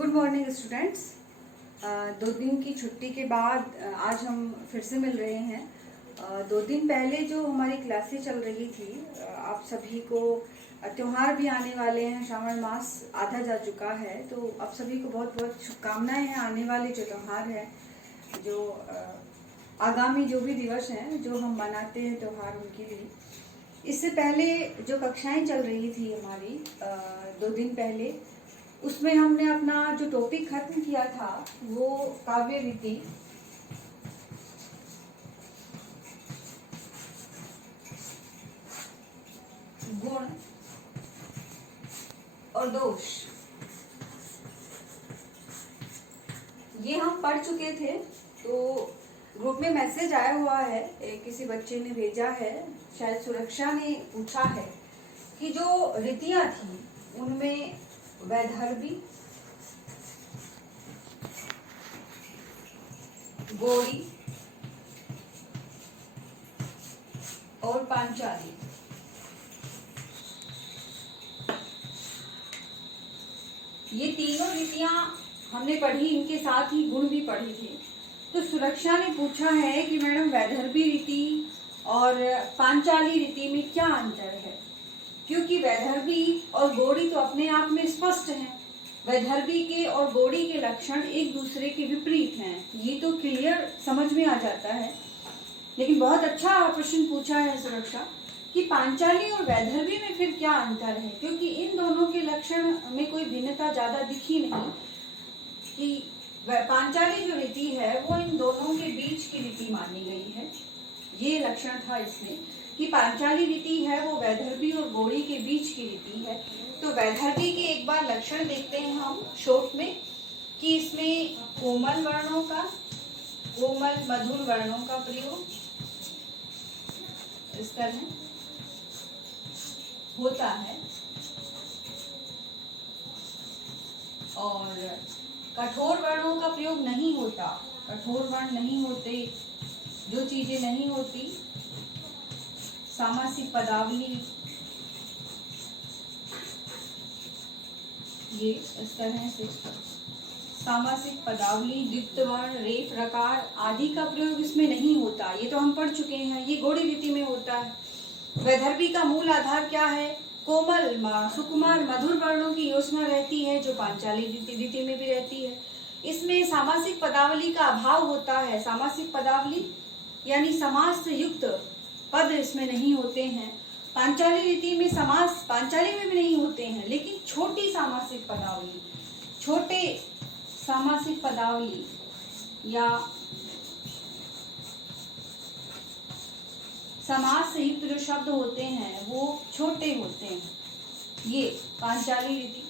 Good morning students. 2 दिन की छुट्टी के बाद आज हम फिर से मिल रहे हैं। 2 दिन पहले जो हमारी क्लासें चल रही थी, आप सभी को त्यौहार भी आने वाले हैं, श्रावण मास आधा जा चुका है, तो आप सभी को बहुत बहुत शुभकामनाएं हैं। आने वाले जो त्यौहार है, जो आगामी जो भी दिवस हैं जो हम मनाते हैं त्यौहार, उनके लिए। इससे पहले जो कक्षाएं चल रही थी हमारी 2 दिन पहले, उसमें हमने अपना जो टॉपिक खत्म किया था वो काव्य रीति, गुण और दोष, ये हम पढ़ चुके थे। तो ग्रुप में मैसेज आया हुआ है, किसी बच्चे ने भेजा है, शायद सुरक्षा ने पूछा है कि जो रीतियां थी उनमें वैदर्भी, गौड़ी और पांचाली, ये तीनों रीतियां हमने पढ़ी, इनके साथ ही गुण भी पढ़े थे। तो सुरक्षा ने पूछा है कि मैडम वैदर्भी रीति और पांचाली रीति में क्या अंतर है, क्योंकि वैदर्भी और गौड़ी तो अपने आप में स्पष्ट हैं। वैदर्भी के और गौड़ी के लक्षण एक दूसरे के विपरीत हैं, ये तो क्लियर समझ में आ जाता है। लेकिन बहुत अच्छा प्रश्न पूछा है सुरक्षा कि पांचाली और वैदर्भी में फिर क्या अंतर है, क्योंकि इन दोनों के लक्षण में कोई भिन्नता ज्यादा दिखी नहीं। कि पांचाली जो रीति है वो इन दोनों के बीच की रीति मानी गई है, ये लक्षण था इसमें कि पांचाली रीति है वो वैदर्भी और गौड़ी के बीच की रीति है। तो वैदर्भी के एक बार लक्षण देखते हैं हम शॉर्ट में, कि इसमें कोमल वर्णों का, कोमल मधुर वर्णों का प्रयोग इस तरह होता है, और कठोर वर्णों का प्रयोग नहीं होता। कठोर वर्ण नहीं होते, जो चीजें नहीं होती, सामासिक पदावली, ये इस तरह से सामासिक पदावली, द्वित्व वर्ण, रेफ, रकार आदि का प्रयोग इसमें नहीं होता। ये तो हम पढ़ चुके हैं, ये गौड़ी रीति में होता है। वैदर्भी का मूल आधार क्या है? कोमल सुकुमार मधुर वर्णों की योजना रहती है, जो पांचाली रीति में भी रहती है। इसमें सामासिक पदावली का अभाव होता है। सामासिक पदावली यानी समास से युक्त पद इसमें नहीं होते हैं। पांचाली रीति में समास पांचाली में भी नहीं होते हैं, लेकिन छोटी सामासिक पदावली, छोटे सामासिक पदावली या समास से युक्त जो शब्द होते हैं वो छोटे होते हैं, ये पांचाली रीति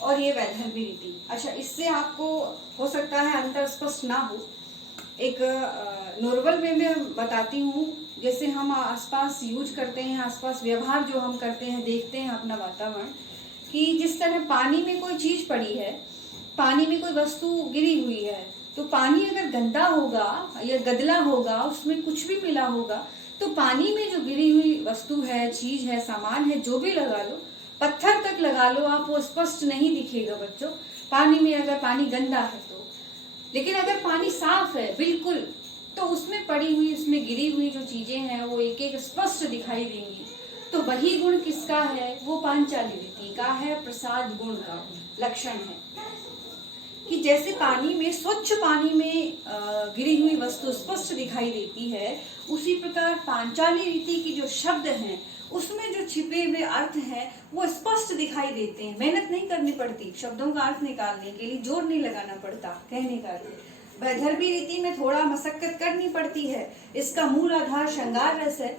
और ये वैदर्भी रीति। अच्छा, इससे आपको हो सकता है अंतर स्पष्ट ना हो, एक नॉर्मल वे में बताती हूँ। जैसे हम आसपास यूज करते हैं, आसपास व्यवहार जो हम करते हैं, देखते हैं अपना वातावरण, कि जिस तरह पानी में कोई चीज पड़ी है, पानी में कोई वस्तु गिरी हुई है, तो पानी अगर गंदा होगा या गदला होगा, उसमें कुछ भी मिला होगा, तो पानी में जो गिरी हुई वस्तु है, चीज है, सामान है, जो भी लगा लो, पत्थर तक लगा लो आप, वो स्पष्ट नहीं दिखेगा बच्चों, पानी में अगर पानी गंदा है तो। लेकिन अगर पानी साफ है बिल्कुल, तो उसमें पड़ी हुई, उसमें गिरी हुई जो चीजें हैं वो एक एक स्पष्ट दिखाई देंगी। तो वही गुण किसका है? वो पांचाली रीति का है, प्रसाद गुण का लक्षण है। कि जैसे पानी में, स्वच्छ पानी में गिरी हुई वस्तु स्पष्ट दिखाई देती है, उसी प्रकार पांचाली रीति की जो शब्द हैं उसमें जो छिपे हुए अर्थ हैं वो स्पष्ट दिखाई देते हैं। मेहनत नहीं करनी पड़ती शब्दों का अर्थ निकालने के लिए, जोर नहीं लगाना पड़ता कहने का। वैदर्भी रीति में थोड़ा मशक्कत करनी पड़ती है। इसका मूल आधार श्रृंगार रस है,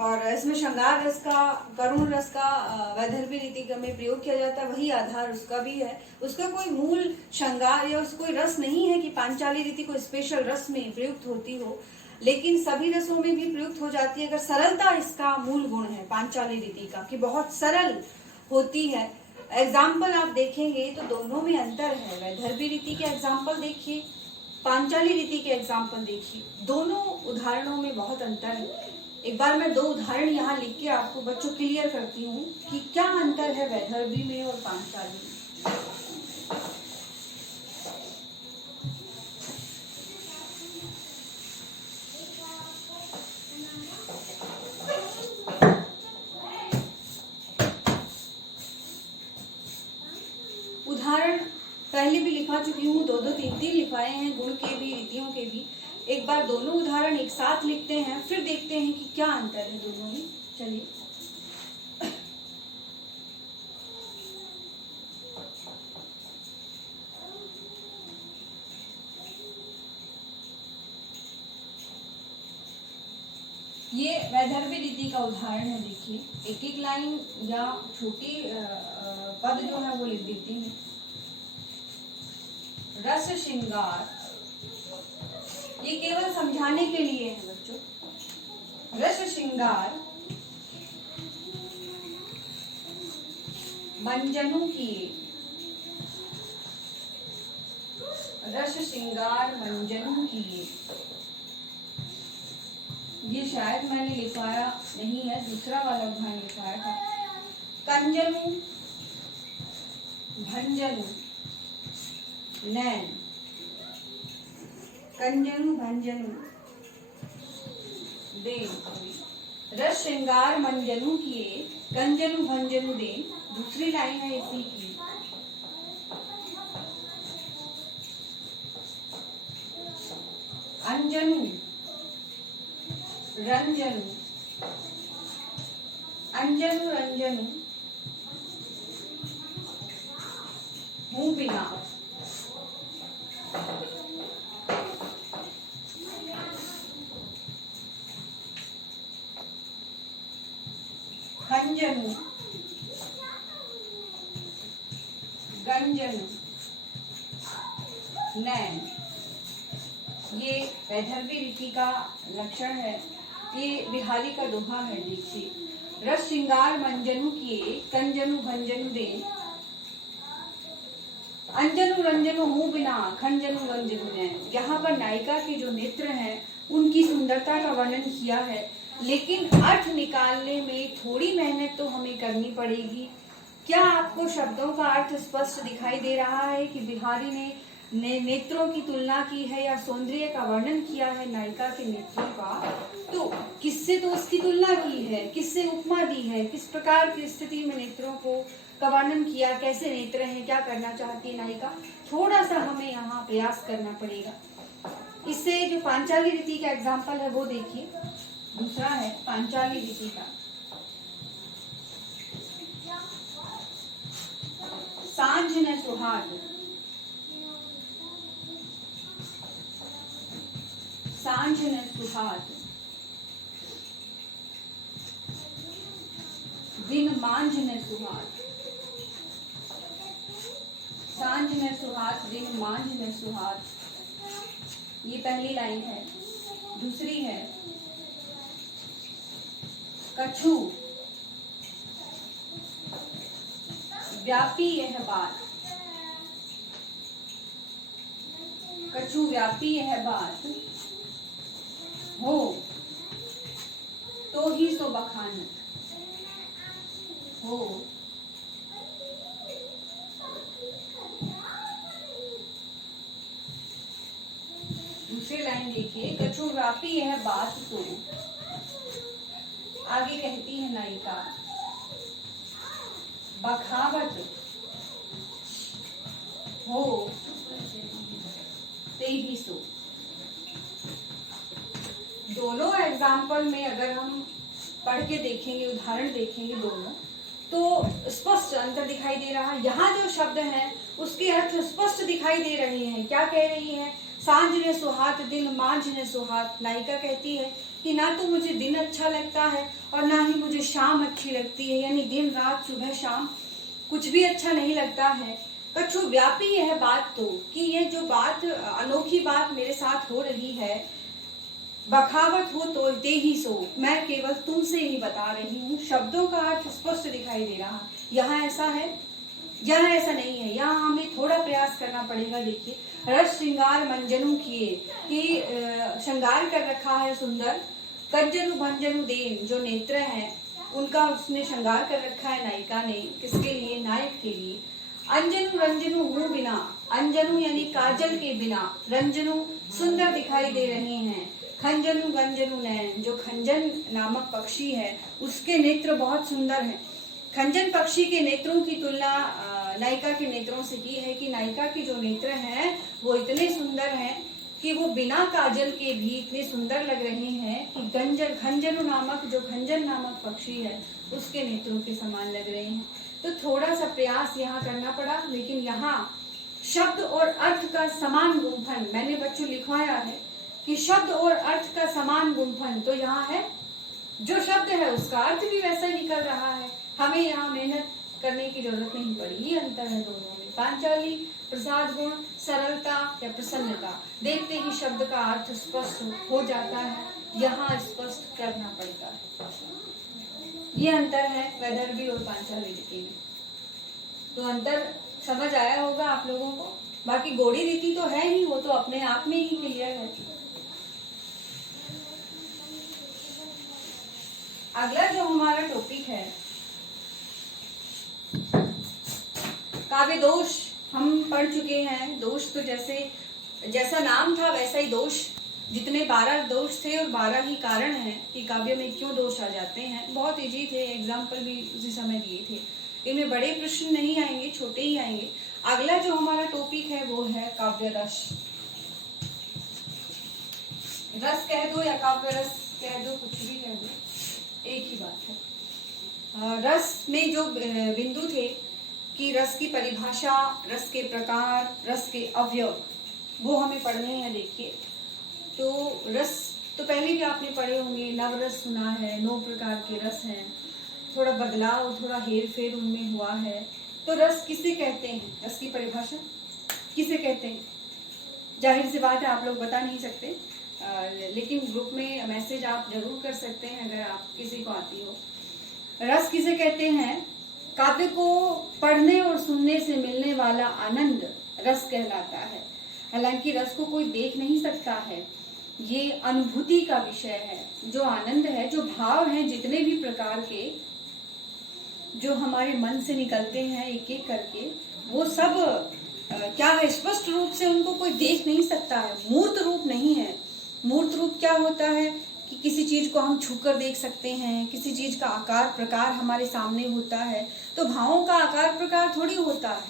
और इसमें श्रृंगार रस का, करुण रस का वैदर्भी रीति में प्रयोग किया जाता है, वही आधार उसका भी है। उसका कोई मूल श्रृंगार या उसका कोई रस नहीं है कि पांचाली रीति को स्पेशल रस में प्रयुक्त होती हो, लेकिन सभी रसों में भी प्रयुक्त हो जाती है। अगर सरलता इसका मूल गुण है पांचाली रीति का, कि बहुत सरल होती है। एग्जाम्पल आप देखेंगे तो दोनों में अंतर है। वैदर्भी रीति के एग्जाम्पल देखिए, पांचाली रीति के एग्जाम्पल देखिए, दोनों उदाहरणों में बहुत अंतर है। एक बार मैं 2 उदाहरण यहाँ लिख के आपको बच्चों क्लियर करती हूँ कि क्या अंतर है वैदर्भी में और पांचाली में। उदाहरण पहले भी लिखा चुकी हूँ, 2-2, 3-3 लिखवाए हैं, गुण के भी रीतियों के भी। एक बार दोनों उदाहरण एक साथ लिखते हैं, फिर देखते हैं कि क्या अंतर है दोनों में। चलिए, ये वैदर्भी रीति का उदाहरण है। देखिए, एक एक लाइन या छोटी पद जो है वो लिख देती हूँ। रस श्रृंगार, ये केवल समझाने के लिए है बच्चों। रस श्रृंगार मंजनू किए, रस श्रृंगार मंजनू किए। ये शायद मैंने लिखवाया नहीं है, दूसरा वाला उदाहरण लिखवाया था। कंजनु भंजनु नैन, कंजनु भंजनु देन। रस श्रृंगार मंजनु किए, कंजनु भंजनु देन। दूसरी लाइन है इसी की। अंजनु रंजनु, अंजनु रंजनु हूँ बिना। खंजनु गंजनु नैन। ये वैदर्भी रीति का लक्षण है। ये बिहारी का दोहा है। देखिए, रस श्रृंगार मंजनु किए, कंजनु भंजनु दे, अंजनु रंजनु मुंह बिना, खंजनु गंजनु नैन। यहाँ पर नायिका के जो नेत्र हैं उनकी सुंदरता का वर्णन किया है, लेकिन अर्थ निकालने में थोड़ी मेहनत तो हमें करनी पड़ेगी। क्या आपको शब्दों का अर्थ स्पष्ट दिखाई दे रहा है कि बिहारी ने नेत्रों की तुलना की है या सौंदर्य का वर्णन किया है नायिका के नेत्रों का? तो किससे तो उसकी तुलना की है, किससे उपमा दी है, किस प्रकार की स्थिति में नेत्रों को का वर्णन किया, कैसे नेत्र हैं, क्या करना चाहती है नायिका, थोड़ा सा हमें यहाँ प्रयास करना पड़ेगा। इससे जो पांचाली रीति का एग्जाम्पल है वो देखिए। दूसरा है पांचाली रीति का। सांझ न सुहाग, सांझ न सुहाग दिन मांझ न सुहाग, सांझ न सुहाग दिन मांझ न सुहाग। ये पहली लाइन है। दूसरी है कछु व्यापी यह बात, कछु व्यापी यह बात हो तो ही सो बखानत हो। दूसरी लाइन देखिए, कछु व्यापी यह बात तो, आगे कहती है नायिका बखावत हो ते भी सो। दोनों एग्जाम्पल में अगर हम पढ़ के देखेंगे, उदाहरण देखेंगे दोनों, तो स्पष्ट अंतर दिखाई दे रहा है। यहाँ जो शब्द हैं उसके अर्थ स्पष्ट दिखाई दे रहे हैं। क्या कह रही है? सांझ ने सुहात दिन मांझ ने सुहात। नायिका कहती है कि ना तो मुझे दिन अच्छा लगता है और ना ही मुझे शाम अच्छी लगती है, यानी दिन रात सुबह शाम कुछ भी अच्छा नहीं लगता है। कछु व्यापी यह बात तो, कि ये जो बात अनोखी बात मेरे साथ हो रही है, बखावत हो तो ते ही सो, मैं केवल तुमसे ही बता रही हूँ। शब्दों का अर्थ स्पष्ट दिखाई दे रहा। यहाँ ऐसा है, यहाँ ऐसा नहीं है। यहाँ हमें थोड़ा प्रयास करना पड़ेगा। देखिए, रस श्रृंगार मंजनु किए कि श्रृंगार कर रखा है सुंदर। कंजनु भंजनु देन, जो नेत्र हैं उनका उसने श्रृंगार कर रखा है नायिका ने। किसके लिए? नायक के लिए। अंजनु रंजनु मुंह बिना, अंजनु यानी काजल के बिना, रंजनु सुंदर दिखाई दे रहे हैं। खंजनु गंजनु नैन, जो खंजन नामक पक्षी है उसके नेत्र बहुत सुंदर हैं। खंजन पक्षी के नेत्रों की तुलना नायिका के नेत्रों से की है कि नायिका के जो नेत्र हैं वो इतने सुंदर हैं कि वो बिना काजल के भी इतने सुंदर लग रहे हैं कि खंजन नामक पक्षी है उसके नेत्रों के समान लग रहे हैं। तो थोड़ा सा प्रयास यहाँ करना पड़ा, लेकिन यहाँ शब्द और अर्थ का समान गुंफन मैंने बच्चों लिखवाया है कि शब्द और अर्थ का समान गुंफन, तो यहाँ है जो शब्द है उसका अर्थ भी वैसा ही निकल रहा है। हमें यहाँ मेहनत करने की जरूरत नहीं पड़ी। ये अंतर है दोनों में। पांचाली प्रसाद गुण, सरलता या प्रसन्नता, देखते ही शब्द का अर्थ स्पष्ट हो जाता है, यहाँ स्पष्ट करना पड़ता है। ये अंतर है वैदर्भी और पांचाली रीति में। तो अंतर समझ आया होगा आप लोगों को। बाकी गौड़ी रीति तो है ही, वो तो अपने आप में ही क्लियर है। अगला जो हमारा टॉपिक है काव्य दोष, हम पढ़ चुके हैं। दोष तो जैसा नाम था वैसा ही दोष, जितने 12 दोष थे और 12 ही कारण हैं कि काव्य में क्यों दोष आ जाते हैं। बहुत इजी थे, एग्जाम्पल भी उसी समय दिए थे। इनमें बड़े प्रश्न नहीं आएंगे, छोटे ही आएंगे। अगला जो हमारा टॉपिक है वो है काव्य रस। रस कह दो या काव्य रस कह दो, कुछ भी कह दो, एक ही बात है। रस में जो बिंदु थे कि रस की परिभाषा, रस के प्रकार, रस के अवयव, वो हमें पढ़ने हैं। देखिए, तो रस तो पहले भी आपने पढ़े होंगे, नवरस सुना है, 9 प्रकार के रस हैं, थोड़ा बदलाव, थोड़ा हेर फेर उनमें हुआ है। तो रस किसे कहते हैं, रस की परिभाषा किसे कहते हैं? जाहिर सी बात है आप लोग बता नहीं सकते, लेकिन ग्रुप में मैसेज आप जरूर कर सकते हैं अगर आप किसी को आती हो। रस किसे कहते हैं? काव्य को पढ़ने और सुनने से मिलने वाला आनंद रस कहलाता है। हालांकि रस को कोई देख नहीं सकता है, ये अनुभूति का विषय है। जो आनंद है, जो भाव है, जितने भी प्रकार के जो हमारे मन से निकलते हैं एक एक करके, वो सब क्या है, स्पष्ट रूप से उनको कोई देख नहीं सकता है, मूर्त रूप नहीं है। मूर्त रूप क्या होता है कि किसी चीज को हम छूकर देख सकते हैं, किसी चीज का आकार प्रकार हमारे सामने होता है। तो भावों का आकार प्रकार थोड़ी होता है,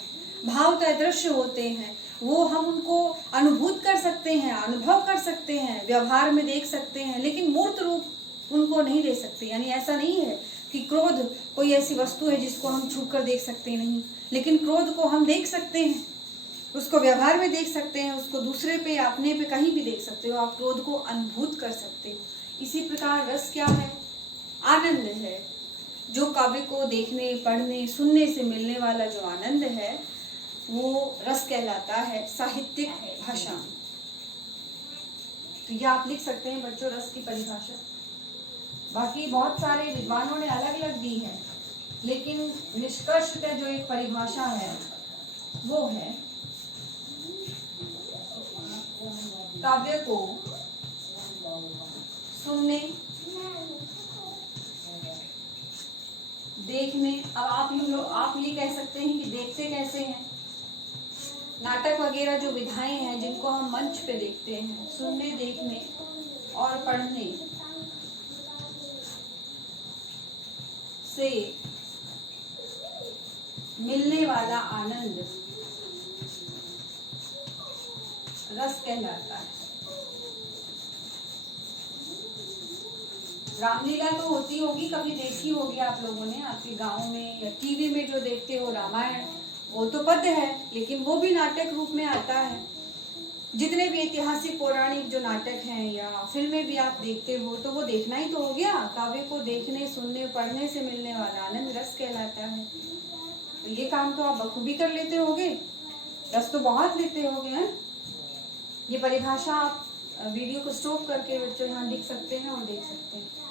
भाव तो अदृश्य होते हैं, वो हम उनको अनुभूत कर सकते हैं, अनुभव कर सकते हैं, व्यवहार में देख सकते हैं, लेकिन मूर्त रूप उनको नहीं दे सकते। यानी ऐसा नहीं है कि क्रोध कोई ऐसी वस्तु है जिसको हम छूकर देख सकते नहीं, लेकिन क्रोध को हम देख सकते हैं, उसको व्यवहार में देख सकते हैं, उसको दूसरे पे, अपने पे, कहीं भी देख सकते हो। आप क्रोध को अनुभूत कर सकते हो। इसी प्रकार रस क्या है? आनंद है। जो काव्य को देखने, पढ़ने, सुनने से मिलने वाला जो आनंद है वो रस कहलाता है साहित्यिक भाषा। तो ये आप लिख सकते हैं बच्चों, रस की परिभाषा। बाकी बहुत सारे विद्वानों ने अलग अलग दी है, लेकिन निष्कर्षतः जो एक परिभाषा है वो है काव्य को सुनने, देखने। अब आप ये कह सकते हैं कि देखते कैसे हैं? नाटक वगैरह जो विधाएं हैं जिनको हम मंच पे देखते हैं, सुनने, देखने और पढ़ने से मिलने वाला आनंद रस कहलाता है। रामलीला तो होती होगी, कभी देखी होगी आप लोगों ने आपके गांव में, या टीवी में जो देखते हो रामायण, वो तो पद्य है, लेकिन वो भी नाटक रूप में आता है। जितने भी ऐतिहासिक पौराणिक जो नाटक हैं या फिल्में भी आप देखते हो, तो वो देखना ही तो हो गया। काव्य को देखने, सुनने, पढ़ने से मिलने वाला आनंद रस कहलाता है। तो ये काम तो आप बखूबी कर लेते होगे, रस तो बहुत लेते होगे हैं। ये परिभाषा आप वीडियो को स्टॉप करके बच्चों यहाँ लिख सकते हैं और देख सकते हैं।